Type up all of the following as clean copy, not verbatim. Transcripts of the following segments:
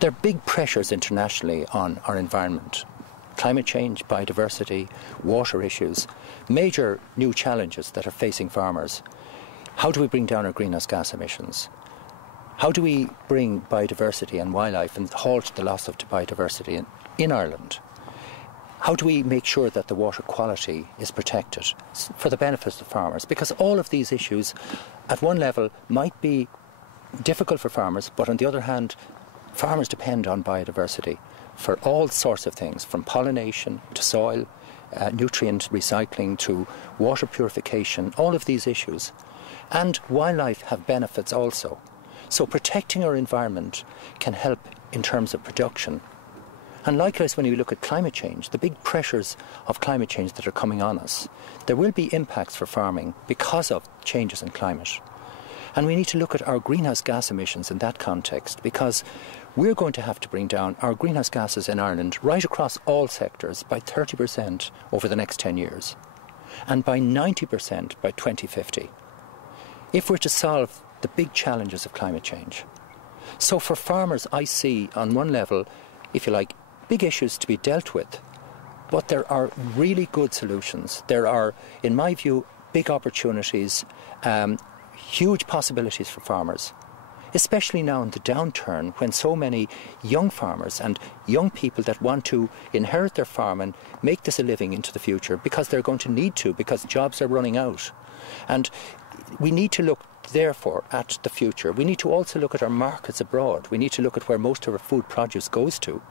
There are big pressures internationally on our environment. Climate change, biodiversity, water issues, major new challenges that are facing farmers. How do we bring down our greenhouse gas emissions? How do we bring biodiversity and wildlife and halt the loss of biodiversity in Ireland? How do we make sure that the water quality is protected for the benefit of farmers? Because all of these issues, at one level, might be difficult for farmers, but on the other hand, farmers depend on biodiversity for all sorts of things, from pollination to soil, nutrient recycling to water purification, all of these issues. And wildlife have benefits also. So protecting our environment can help in terms of production. And likewise, when you look at climate change, the big pressures of climate change that are coming on us, there will be impacts for farming because of changes in climate. And we need to look at our greenhouse gas emissions in that context, because we're going to have to bring down our greenhouse gases in Ireland right across all sectors by 30% over the next 10 years, and by 90% by 2050, if we're to solve the big challenges of climate change. So for farmers, I see on one level, if you like, big issues to be dealt with, but there are really good solutions. There are, in my view, big opportunities, huge possibilities for farmers, especially now in the downturn when so many young farmers and young people that want to inherit their farm and make this a living into the future, because they're going to need to, because jobs are running out. And we need to look, therefore, at the future. We need to also look at our markets abroad. We need to look at where most of our food produce goes to.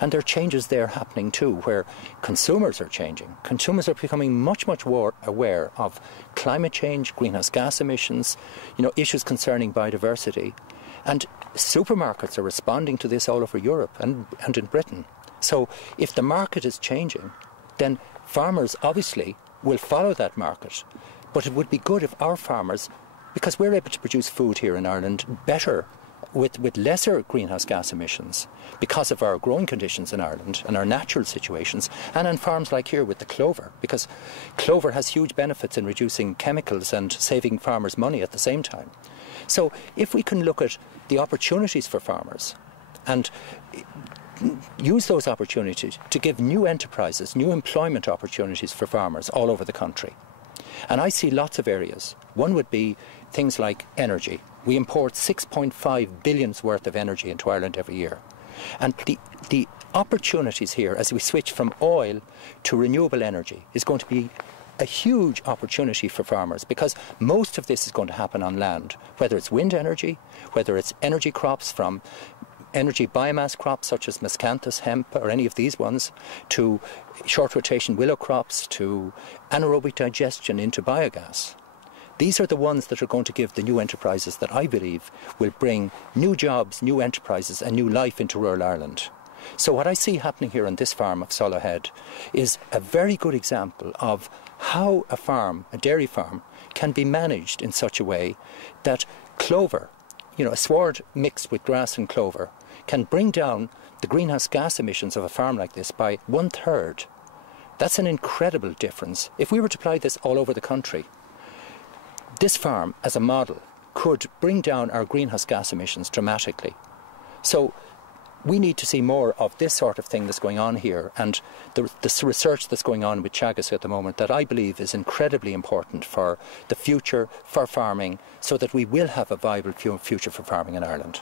And there are changes there happening too, where consumers are changing. Consumers are becoming much more aware of climate change, greenhouse gas emissions, issues concerning biodiversity. And supermarkets are responding to this all over Europe and in Britain. So if the market is changing, then farmers obviously will follow that market. But it would be good if our farmers, because we're able to produce food here in Ireland better, with lesser greenhouse gas emissions, because of our growing conditions in Ireland and our natural situations, and on farms like here with the clover, because clover has huge benefits in reducing chemicals and saving farmers money at the same time. So if we can look at the opportunities for farmers and use those opportunities to give new enterprises, new employment opportunities for farmers all over the country. And I see lots of areas. One would be things like energy. We import 6.5 billion worth of energy into Ireland every year. And the opportunities here, as we switch from oil to renewable energy, is going to be a huge opportunity for farmers, because most of this is going to happen on land, whether it's wind energy, whether it's energy crops from energy biomass crops such as miscanthus, hemp, or any of these ones, to short rotation willow crops, to anaerobic digestion into biogas. These are the ones that are going to give the new enterprises that I believe will bring new jobs, new enterprises and new life into rural Ireland. So what I see happening here on this farm of Solohead is a very good example of how a farm, a dairy farm, can be managed in such a way that clover, a sward mixed with grass and clover, can bring down the greenhouse gas emissions of a farm like this by 1/3. That's an incredible difference. If we were to apply this all over the country, this farm, as a model, could bring down our greenhouse gas emissions dramatically. So we need to see more of this sort of thing that's going on here, and the research that's going on with Teagasc at the moment, that I believe is incredibly important for the future, for farming, so that we will have a viable future for farming in Ireland.